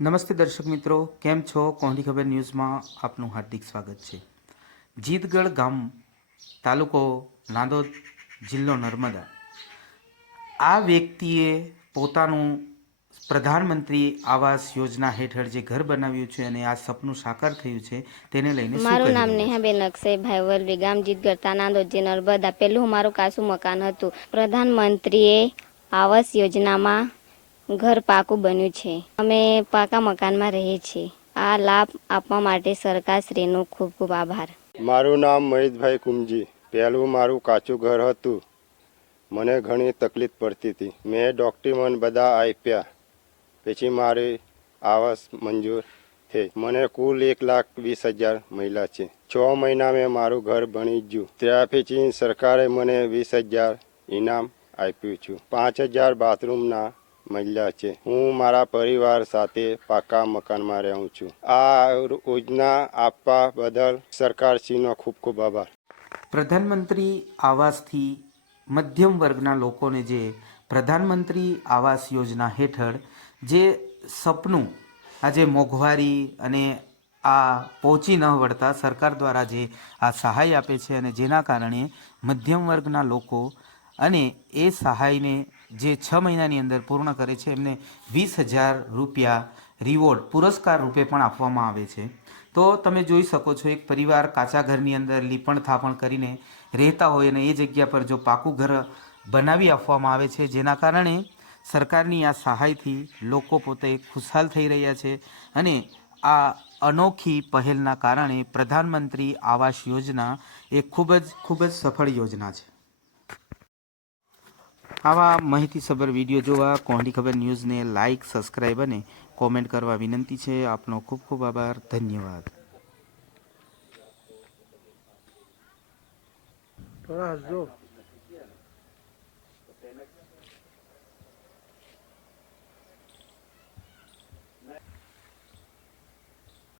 નમસ્તે દર્શક મિત્રો, કેમ છો? કોહલી ખબર ન્યૂઝમાં આપનું હાર્દિક સ્વાગત છે। જીતગઢ ગામ, તાલુકો નાંદોદ, જિલ્લો નર્મદા। આ વ્યક્તિએ પોતાનું પ્રધાનમંત્રી આવાસ યોજના હેઠળ જે ઘર બનાવ્યું છે અને આ સપનું સાકાર થયું છે તેને લઈને શું મારું કહી નામ રહ્યા છે? નેહાબેન અક્ષયભાઈ વલવી, ગામ જીતગઢ, નાંદોદ, નર્મદા। પહેલું મારું કાચું મકાન હતું। પ્રધાનમંત્રીએ આવાસ યોજનામાં ઘર પાકું બન્યું છે। અમે પાકા મકાનમાં રહીએ છીએ। આ લાભ આપવા માટે સરકારશ્રીનો ખૂબ ખૂબ આભાર। મારું નામ મહેશભાઈ કુમજી। પહેલું મારું કાચું ઘર હતું। મને ઘણી તકલીફ પડતી હતી। મેં ડોક્યુમેન્ટ બધા આપ્યા, પછી મારી આવાસ મંજૂર થઈ। મને કુલ 1,20,000 મળ્યા છે। 6 મહિના મેં મારું ઘર બની ગયું। ત્યાર પછી સરકારે મને 20,000 ઇનામ આપ્યું છે। 5,000 બાથરૂમના મળ્યા છે। હું મારા પરિવાર સાથે પાકા મકાનમાં રહું છું। આ યોજના આપવા બદલ સરકારશ્રીનો ખૂબ ખૂબ આભાર। પ્રધાનમંત્રી આવાસથી મધ્યમ વર્ગના લોકોને જે પ્રધાનમંત્રી આવાસ યોજના હેઠળ જે સપનું આજે મોંઘવારી અને આ પહોંચી ન વળતા સરકાર દ્વારા જે આ સહાય આપે છે અને જેના કારણે મધ્યમ વર્ગના લોકો અને એ સહાયને જે 6 મહિનાની અંદર પૂર્ણ કરે છે એમને 20,000 રૂપિયા રિવોર્ડ પુરસ્કાર રૂપે પણ આપવામાં આવે છે। તો તમે જોઈ શકો છો, એક પરિવાર કાચા ઘરની અંદર લીપણ થાપણ કરીને રહેતા હોય અને એ જગ્યા પર જો પાકું ઘર બનાવી આપવામાં આવે છે, જેના કારણે સરકારની આ સહાયથી લોકો પોતે ખુશહાલ થઈ રહ્યા છે અને આ અનોખી પહેલના કારણે પ્રધાનમંત્રી આવાસ યોજના એ ખૂબ જ સફળ યોજના છે। આવા માહિતીસભર વિડીયો જોવા કોહલી ખબર ન્યૂઝને લાઇક, સબસ્ક્રાઈબ અને કોમેન્ટ કરવા વિનંતી છે। આપનો ખૂબ ખૂબ આભાર, ધન્યવાદ। થોડા હસજો।